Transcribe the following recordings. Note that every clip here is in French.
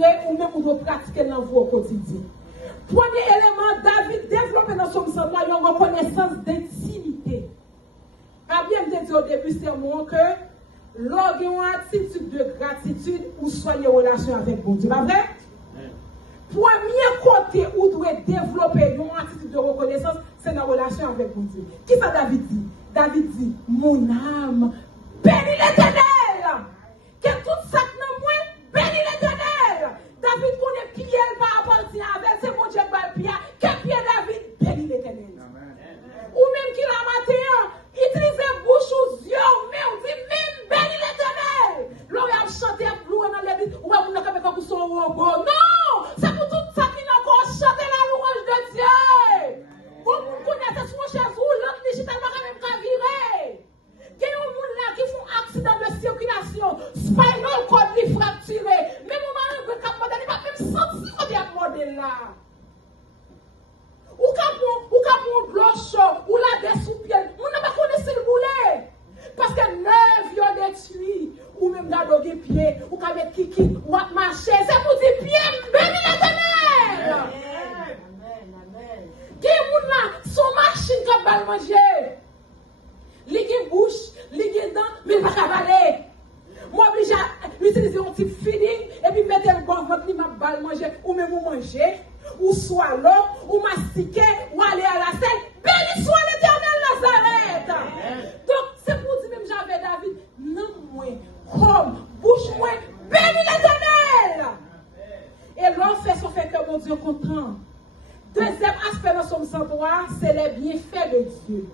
inspirer ou même on doit pratiquer dans vous au quotidien. Premier élément, David développe dans son psaume une reconnaissance d'intimité. Pas bien me dire au début sermon que lorsqu'il y a une attitude de gratitude ou soyez en relation avec bon Dieu. Pas vrai? Premier côté où doit développer une attitude de reconnaissance, c'est la relation avec mon Dieu. Qui ça David dit? David dit, mon âme, bénis l'Éternel. Que tout ça que moi, bénis l'Éternel. David connaît Pierre par appartient avec, c'est mon Dieu qui va le Pierre. Que Pierre David bénis l'Éternel. Ou même qu'il a maté, utilisez bouche ou yeux, mais on dit même bénis l'Éternel. L'on a chanté à louer dans l'église, ou on a fait comme son robot. Non, c'est pour tout ça qui n'a encore chanté la louange de Dieu. Comme vous connaissez son chez vous, l'autre digital va quand même qu'à virer. Il y a des gens là qui font accident de circulation, spinal cord li fracturé. Même au moment où il va même sentir qu'il y a un modèle là. Ou quand on bloche, ou la dessous-pied, on n'a pas connu le boulet. Parce que 9 yeux détruits, ou même dans le pied, ou quand avec kiki, ou à marcher, c'est pour dire pied, bénis l'Éternel. Qui est là, son machine qui va manger. Ligue bouche, ligue dents, mais il va cavaler. Moi, obligé à utiliser un type feeding, et puis mettre le bon ventre, il m'a balle manger, ou même manger, ou swallow, ou mastiquer, ou aller à la scène. Béni soit l'Éternel Nazareth. Donc, c'est pour dire même j'avais David, non, moi, comme, bouche, moi, bénis l'Éternel. Et l'on fait son fait que mon Dieu content. Deuxième aspect dans son 103, c'est les bienfaits de Dieu.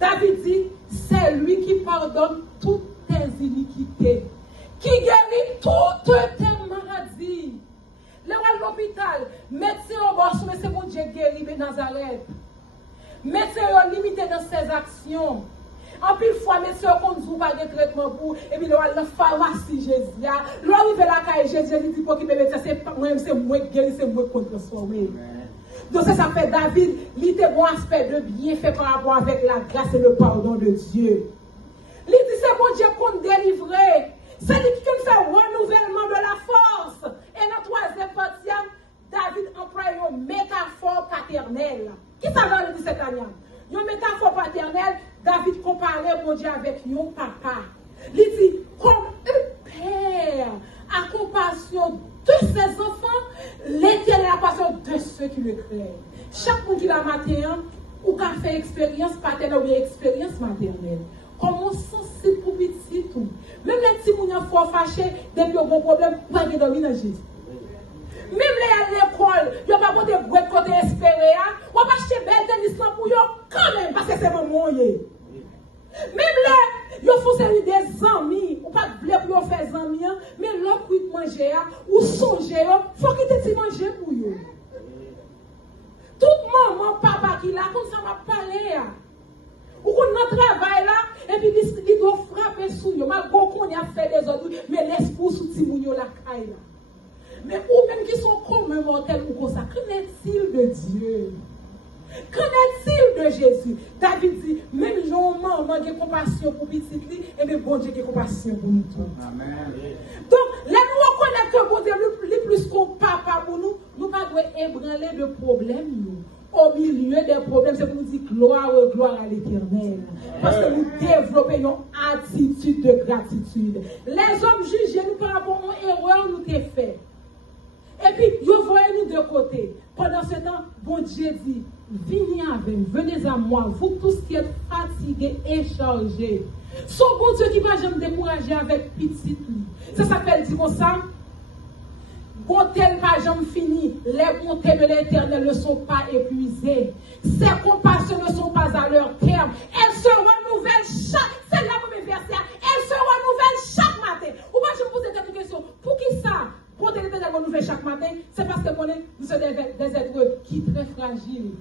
David dit, c'est lui qui pardonne toutes tes iniquités, qui guérit toutes tes maladies. Le roi de l'hôpital, médecin au bord, mais c'est mon Dieu guéri de Nazareth. Médecin est limité dans ses actions. En plus, fois, médecin conduit pas de traitement pour, et puis le roi de la pharmacie, Jésus. L'homme fait la caille, Jésus dit pour qu'il me médecin, c'est moi qui guéri, c'est moi qui transformé. Donc ça fait David, il était bon aspect de bienfait par rapport avec la grâce et le pardon de Dieu. Il dit c'est bon Dieu qu'on délivre. C'est lui qui fait renouvellement de la force. Et dans la troisième partie, David emploie une métaphore paternelle. Qui ça va le dire cette année? Une métaphore paternelle, David comparait mon Dieu avec un papa. Il dit comme un père a compassion de ses enfants, l'Éternel a passion de ceux qui le craignent. Chaque monde qui l'a maté, ou qui a fait expérience paternelle ou expérience maternelle, comment sensible pour petit tout. Même les petits gens fort fâchés, depuis un bon problème, pas de dormir dans Jésus. Même les à l'école, ils n'ont pas de gros côté espéré, on va acheter belle tennis pour eux quand même, parce que c'est maman. Même là, ils font des amis, ou pas de blé pour faire des amis, mais l'autre qui manger, ou songer, il faut qu'ils te manger pour eux. Toute maman, papa qui là, comme ça m'a parlé. Ou qu'on a travail là, et puis il doit frapper sous eux. Malgré qu'on a fait des autres, mais l'esprit sous Timounio la caille là. Mais ou même qui sont comme mortels ou comme ça, qu'en est-il de Dieu? Qu'en est-il de Jésus? David dit, même Jean maman qui a compassion pour petit lit, et bien bon Dieu qui a compassion pour nous tous. Amen. Donc, là nous reconnaissons que bon Dieu est plus qu'on papa pour nous, nous ne devons pas ébranler de problèmes. Nous. Au milieu des problèmes, c'est pour nous dire gloire à l'Éternel. Parce que nous développons une attitude de gratitude. Les hommes jugent nous par rapport à une erreur nous t'ai fait. Et puis, vous voyez nous de côté. Pendant ce temps, bon Dieu dit, venez à moi, vous tous qui êtes fatigués et chargés. Son bon Dieu qui va jamais décourager avec petit. Ça s'appelle, dit comme ça, bonté n'est pas jamais fini. Les bontés de l'Éternel ne sont pas épuisées. Ses compassions ne sont pas à leur terme. Elles se renouvellent chaque, c'est là mon verset, elles se renouvellent chaque matin. Ou moi je me pose cette question, pour qui ça? Bonté de l'Éternel renouvelle chaque matin, c'est parce que nous sommes des êtres qui sont très fragiles.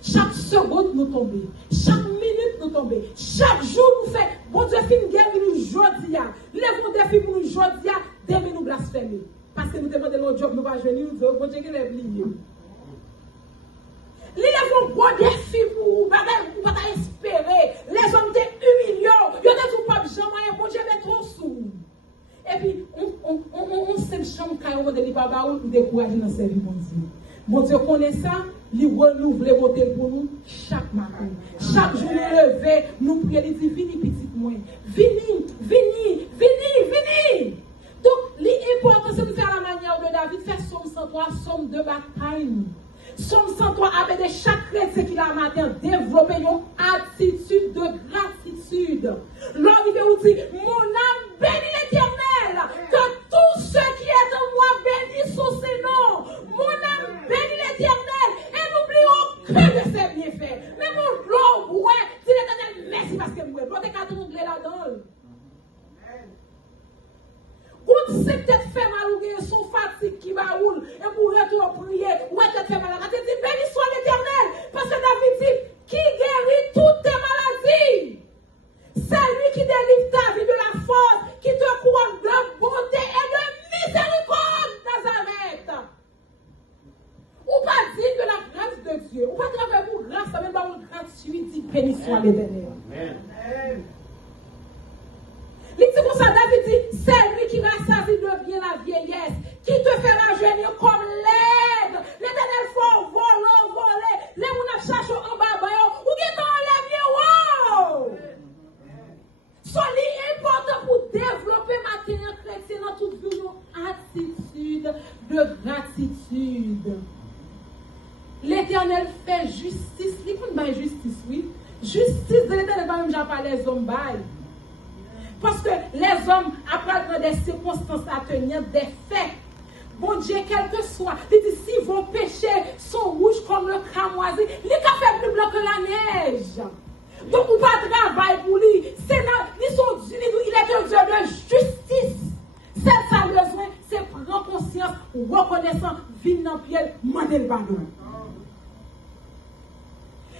Chaque seconde nous tombe, chaque minute nous tombe, chaque jour nous fait, bon Dieu fait une guerre nous aujourd'hui. Lève-nous des filles pour nous aujourd'hui, demain nous blasphémer. Parce que nous demandons notre job, nous ne pouvons pas venir, nous disons, bon Dieu, qu'il est lié. Les gens vont boire des filles pour vous, pas espérer. Les hommes sont humiliants, ils ne sont pas jamais, bon Dieu, mais trop sous. Et puis, on sait même chambre carrément de l'Ibaba ou décourager dans servir mon Dieu. Mon Dieu connaît ça, il renouvelle monter pour nous chaque matin. Chaque jour, nous lever, nous prier, il dit, vini petit moi. Vini. Donc, l'important, c'est de faire la manière de David, faire somme 103, somme de bataille. Somme 103, avec chaque chrétien qui l'a matin, développer une attitude de gratitude. L'homme, il vous dit, mon âme bénit l'Éternel, que tout ce qui est en moi bénisse son Seigneur. Mon âme bénit l'Éternel, et n'oublie aucun de ses bienfaits. Mais mon l'homme, ouais, si l'Éternel, merci parce que moi, l'autre est qu'à tout le monde là-dedans. Quand c'est peut-être fait mal ou bien son fatigue qui va roule et pour retour prier, ou peut-être fait mal. Tu dis béni soit l'Éternel, parce que David dit qui guérit toutes tes maladies. C'est lui qui délivre ta vie de la force, qui te couronne de bonté et de miséricorde, Nazareth. Ou pas dire de la grâce de Dieu, ou pas travailler pour grâce, mais pas pour gratuit, dit béni soit l'Éternel. Amen. Il dit comme ça, David dit, c'est lui qui rassasie de bien la vieillesse, qui te fera jeûner comme l'aide. L'Éternel faut voler. Les gens cherchent en bas, ou qui t'enlève bien, wow! C'est important pour développer ma terre chrétienne dans toute vie, une attitude de gratitude. L'Éternel fait justice. Il faut une justice, oui. Justice de l'Éternel, pas même j'en parle les hommes bail. Parce que les hommes, après des circonstances à tenir, des faits, bon Dieu, quel que soit, il dit si vos péchés sont rouges comme le cramoisi, il a fait plus blanc que la neige. Donc, on va travailler pour lui. Il est un Dieu de justice. C'est ça le besoin, c'est prendre conscience, reconnaissant, vivre dans le pied, demander le pardon.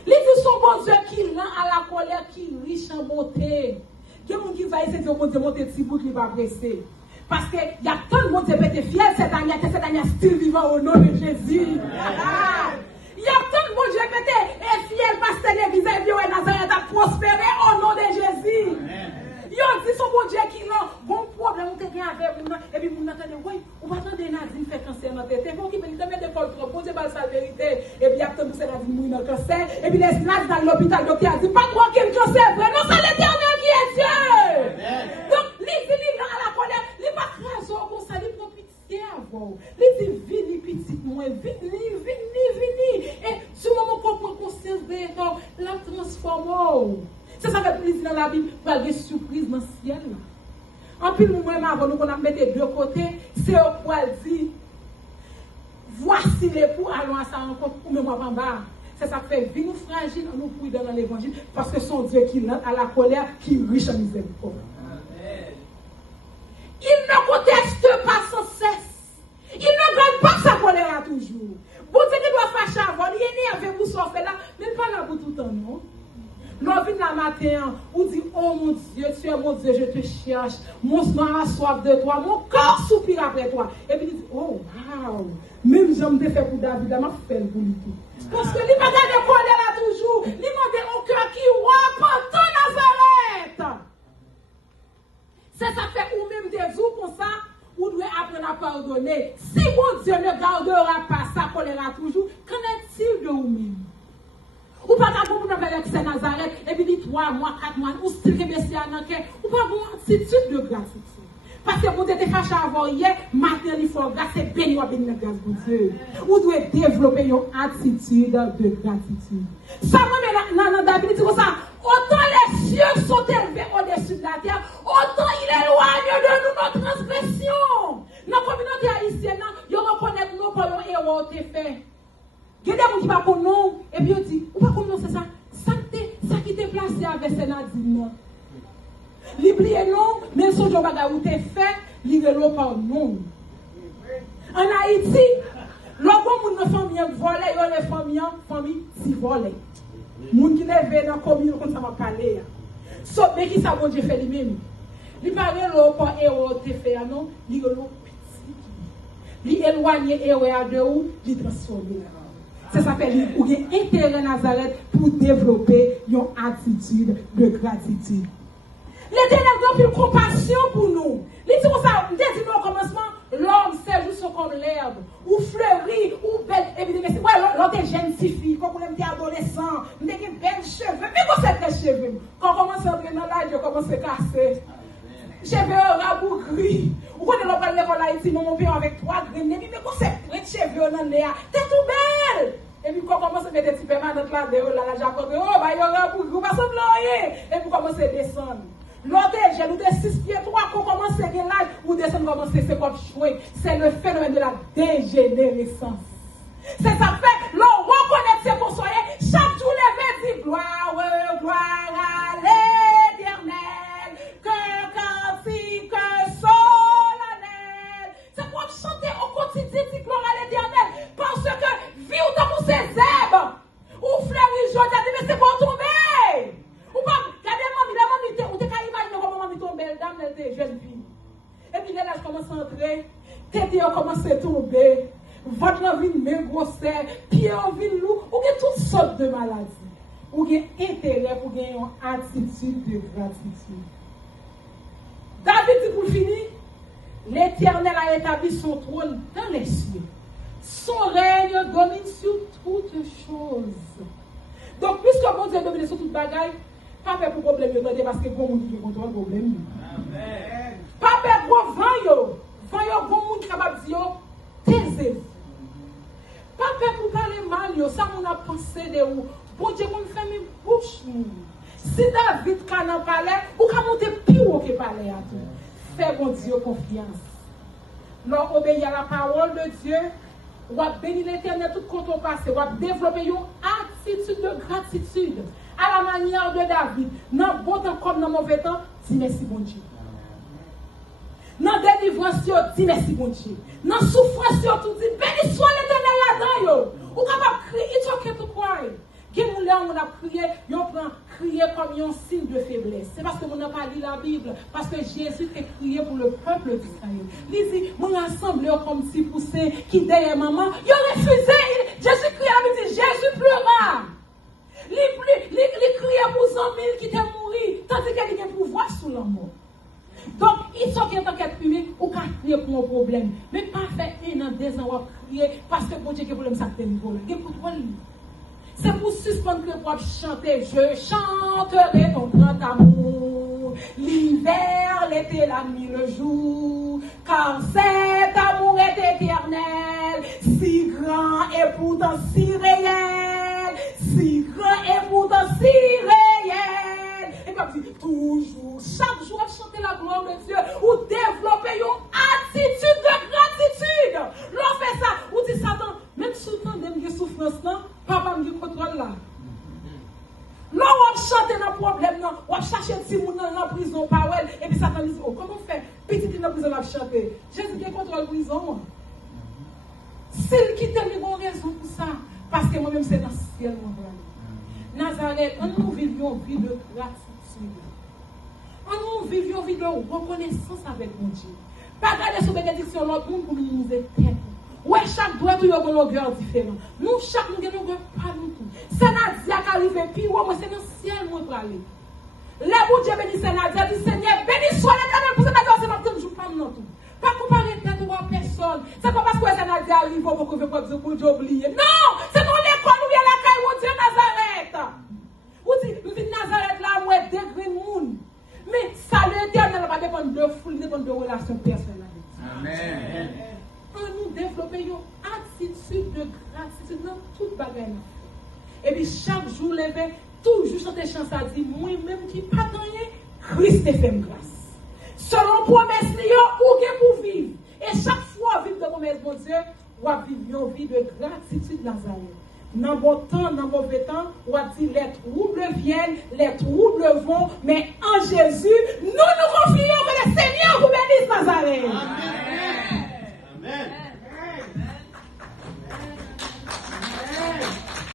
Il dit son bon Dieu qui lent à la colère, qui riche en bonté. Il y a des gens qui va essayer de monter petit bout qui va presser. Parce qu'il y a tant de monde qui peut être fier cette année, que cette année style vivant au nom de Jésus. Il y a tant de monde qui peut être fier parce que l'église est bien et Nazareth a prospéré au nom de Jésus. Il y a dit son bon Dieu qui a bon problème, on te avec vous, et puis vous entendez, oui, on va attendre Nadine faire cancer dans tête. Pour qui me met des fois trop, bon Dieu va sa vérité. Et puis après, vous savez, Nadine mourir dans le cancer. Et puis les snacks dans l'hôpital, le docteur a dit, pas croire qu'il y a un cancer vrai, non, c'est l'Éternel qui est Dieu. Donc, il dit à la colère, il va craser comme ça, il prend pitié avant. Il dit, vini, petit, moi, vini. Et sur le moment qu'on prend conscience de l'État, la transforme. C'est ça que plaisir dans la Bible, pour avoir des surprises dans le ciel. En plus, nous-mêmes, avant nous, qu'on a mis des deux côtés, c'est au poil dit, voici l'époux, allons à sa rencontre, ou même en bas. C'est ça qui fait vie nous fragile, nous pouvons dans l'évangile, parce que son Dieu qui lent à la colère, qui est riche en miséricorde. Il ne conteste pas sans cesse. Il ne gagne pas sa colère toujours. Bon Dieu qui doit fâcher avant, il est né avec vous, soit fait là, mais pas là pour tout le temps, non? L'on vient la matin, on dit, oh mon Dieu, tu es mon Dieu, je te cherche. Mon sang a soif de toi, mon corps soupire après toi. Et puis il dit, oh wow, même j'aime te faire pour David, je m'a fait pour lui tout. Parce que il m'a gardé colère là toujours, il m'a gardé au cœur qui repentant Nazareth. C'est ça fait ou même des jours comme ça, ou doit apprendre à pardonner. Si mon Dieu ne gardera pas sa colère toujours, qu'en est-il de vous-même? Ou pas qu'à vous avec Saint Nazareth, et puis dit 3 mois, 4 mois, ou style que Messie a manqué, ou pas une attitude de gratitude. Parce que vous êtes fâché avant hier, maintenant il faut grâce et béni ou béni la grâce de Dieu. Vous devez développer une attitude de gratitude. Ça dans David dit comme ça, autant les cieux sont élevés au-dessus de la terre, autant il éloigne de nous notre transgression. Dans la communauté haïtienne, ils reconnaissent nous par nos héros qui fait. Il y a des gens qui ne parlent pas non, et puis ils disent, ou pas comme non, c'est ça, ça qui t'est placé avec Sénadine. L'oublier non, mais son job où t'es fait, l'igélo par non. En Haïti, l'homme de famille volé, il y a les familles qui volent. Les gens qui lèvent dans la commune, comme ça va parler. Sauf mais qui ça, bon Dieu fait lui-même. Il parle de par héros, t'es fait, non, l'igélo petit. Il éloigne héros de où, il transforme. C'est ça fait ou bien intérêt Nazareth pour développer une attitude de gratitude. L'Éternel a une compassion pour nous. Il dit comme ça, dès au commencement, l'homme superbe, ou fleurie, ou belle. Et puis, ouais, l'autre est jeune, si fille, quand on était adolescent, on a des belles cheveux, mais vous c'est des cheveux. Quand on commence à entrer dans l'âge, on commence à casser. Cheveux rabougris. Ou quand on va parler de l'Haïti, mon père avec 3 graines, et puis, mais vous c'est de cheveux dans l'air, t'es tout belle. Et puis, quand on commence à mettre des petits permanents là-dedans, la Jacob, oh, bah, il y aura rabougris, pas semblant rien. Et puis, commence à descendre. L'autre, j'ai nous des 6 pieds 3 qu'on commence à gagner l'âge ou descendre commencer c'est comme jouer. C'est le phénomène de la dégénérescence. C'est ça fait, l'on reconnaît ses conseillers, chaque jour les dit gloire à l'Éternel, que cantique solennel. C'est pour chanter au quotidien, dit gloire à l'Éternel, parce que vie ou dans ses herbes, ou fleurit, je dis, mais c'est pour tomber. Ou pas, regardez, maman, ou t'es qu'à imaginer comment maman tombe, belle dame, elle était jeune fille. Et puis là, je commence à entrer, tête commence à tomber, votre envie de me grosser, pied envie de loup, ou bien toutes sortes de maladies. Ou bien intérêt pour gagner une attitude de gratitude. David dit pour finir, l'Éternel a établi son trône dans les cieux. Son règne domine sur toutes choses. Donc, puisque mon Dieu domine sur toutes bagailles, pas peur pour problème, parce que bon monde qui contrôle le problème. Amen. Pas peur pour vent, bon monde qui est capable de dire, taisez-vous. Pas peur pour parler mal, ça on a pensé de où. Bon Dieu, qu'on fait mes bouches. Si David can en parler, ou qu'à monter plus haut que parler à tout. Fais bon Dieu confiance. L'on obéit à la parole de Dieu, ou à bénir l'Éternel tout compte au passé, ou à développer une attitude de gratitude. À la manière de David, dans bon temps comme dans mauvais temps, dis merci bon Dieu. Dans délivrance, dis merci bon Dieu. Dans souffrance, tout dit béni soit l'Éternel là-dedans. Ou capable de crier, it's okay to cry. Qui là on a crié, on prend crier comme un signe de faiblesse. C'est parce que on n'a pas lu la Bible, parce que Jésus a crié pour le peuple d'Israël. Il dit, mon assemblée comme si poussé qui derrière maman, il a refusé. Jésus criait, il dit, Jésus pleura. Il criait pour 100 000 qui étaient morts, tandis qu'il y a un pouvoir sous la mort. Donc, il sont qui en tant qu'être humain, ou qu'à crier pour un problème. Mais pas faire un an, 2 ans, ou crier, parce que bon Dieu, le problème, ça te niveau là. C'est pour suspendre que pour chanter. Je chanterai ton grand amour. L'hiver, l'été, la nuit, le jour. Car cet amour est éternel. Si grand et pourtant si réel. Si grand et pourtant si réel. Et comme dit, toujours, chaque jour, chanter la gloire de Dieu. Ou développer une attitude de gratitude. L'on fait ça. Ou dit Satan, même sous le temps de souffrance, non? Papa me dit contrôle là. Là, on chante dans le problème, on cherche un petit monde dans la prison, et puis Satan dit, oh, comment on fait? Petit dans la prison, on a chanté. Jésus qui contrôle la prison. S'il quitte, il y a une raison pour ça. Parce que moi-même, c'est dans le ciel, mon frère. Nazareth, nous vivions une vie de gratitude. Nous vivions une vie de reconnaissance avec mon Dieu. Pas garder sur bénédiction l'autre monde pour minimiser tête. Ouais, chaque doigt nous avons une longueur différente. Nous, chaque nous avons une longueur pas nous tout. C'est Nadia qui arrive, puis moi, c'est dans le ciel, moi, pour aller. Là, où Dieu bénit Nadia, dit Seigneur, béni soit l'Éternel pour Nadia, c'est notre jour, pas nous tout. Pas comparer tête ou à personne. C'est pas parce que Nadia arrive pour que vous pouvez pour Dieu oublier. Non! C'est dans l'école où il y a la caille où Dieu Nazareth. Où dit, nous dit Nazareth là, où est degré monde. Mais ça, l'Éternel ne va pas dépendre de foule, dépendre de relations personnelles. Amen. Nous développer une attitude de gratitude dans toute bagarre. Et puis chaque jour, levé, toujours chanter chanson, à dire, moi-même qui pas gagné, Christ fait grâce. Selon promesse, ou bien pour vivre. Et chaque fois, vivre de promesse, mon Dieu, ou à vivre une vie de gratitude Nazareth. Dans bon temps, dans mauvais temps, ou à dire, les troubles viennent, les troubles vont, mais en Jésus, nous